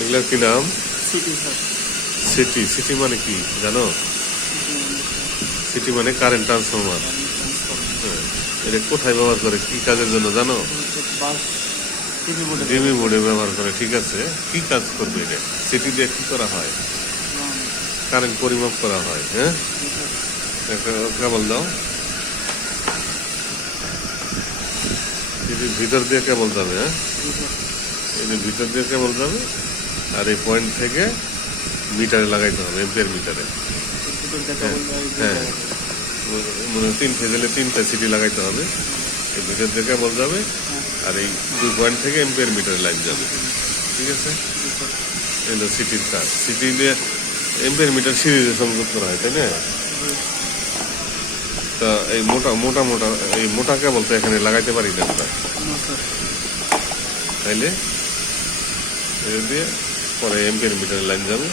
এগুলোর কি নাম? City sir. সিটি। সিটি মানে কি জানো? সিটি মানে কারেন্ট ট্রান্সফরমার। হ্যাঁ, এটা কোথায় ব্যবহার করে, কি কাজের জন্য জানো? ডিবি বোর্ডে ব্যবহার করে। ঠিক আছে, কি কাজ করবে এটা? সিটি দিয়ে কি করা হয়? কারেন্ট পরিমাপ করা হয়। হ্যাঁ, কেবল দাও। সিটির ভিতর দিয়ে কেবল যাবে। হ্যাঁ, এই যে ভিতর দিয়ে কেবল যাবে, আর এই পয়েন্ট থেকে মিটারে লাগাইতে হবে, এম্পিয়ার মিটারে। হ্যাঁ, মানে 3 ফেজ হলে 3টা সিটি লাগাইতে হবে। এই ভিতর দিয়ে কেবল যাবে, আর এই 2 পয়েন্ট থেকে এম্পিয়ার মিটারে লাইন যাবে। ঠিক আছে, এই হলো সিটির কাজ। সিটি দিয়ে এম্পিয়ার মিটার সিরিজে সংযোগ করা হয়, তাই না? তা এই মোটা মোটা মোটা এই মোটা কেবল তো এখানে লাগাইতে পারি না আমরা, তাইলে এটা দিয়ে পরে এম্পিয়ার মিটারে লাইন যাবে।